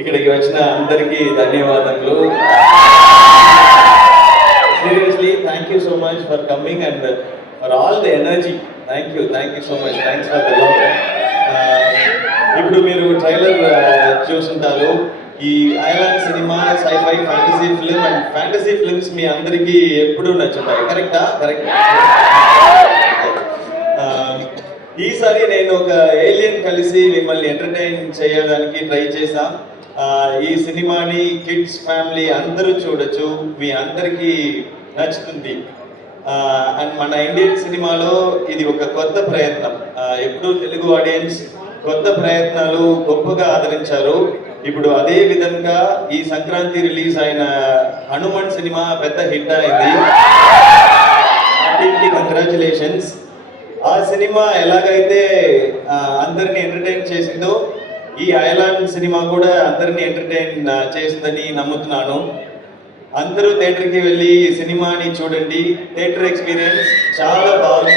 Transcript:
ఇక్కడికి వచ్చిన అందరికీ ధన్యవాదములు. Seriously thank you so much for coming and for all the energy thank you thank you so much thanks for the love ఇప్పుడు మీరు trailer చూసుంటారు. ఈ island cinema sci-fi fantasy film and fantasy films మీ అందరికీ ఎప్పుడూ నచ్చుతాయి. కరెక్టా correct ఈసారి నేను ఒక ఏలియన్ కలిసి మిమ్మల్ని ఎంటర్టైన్ చేయడానికి ట్రై చేశా. ఈ సినిమాని కిడ్స్ ఫ్యామిలీ అందరూ చూడొచ్చు మీ అందరికీ నచ్చుతుంది. అండ్ మన ఇండియన్ సినిమాలో ఇది ఒక కొత్త ప్రయత్నం. ఎప్పుడు ఎప్పుడూ తెలుగు ఆడియన్స్ కొత్త ప్రయత్నాలు గొప్పగా ఆదరించారు. ఇప్పుడు అదే విధంగా ఈ సంక్రాంతి రిలీజ్ అయిన హనుమాన్ సినిమా పెద్ద హిట్ అయింది. ఆ సినిమా ఎలాగైతే అందరినీ అందరిని ఎంటర్టైన్ చేసిందో ఈ ఐలాండ్ సినిమా కూడా అందరిని ఎంటర్టైన్ చేస్తుందని నమ్ముతున్నాను. అందరూ థియేటర్కి వెళ్ళి సినిమాని చూడండి. థియేటర్ ఎక్స్పీరియన్స్ చాలా బాగుంది.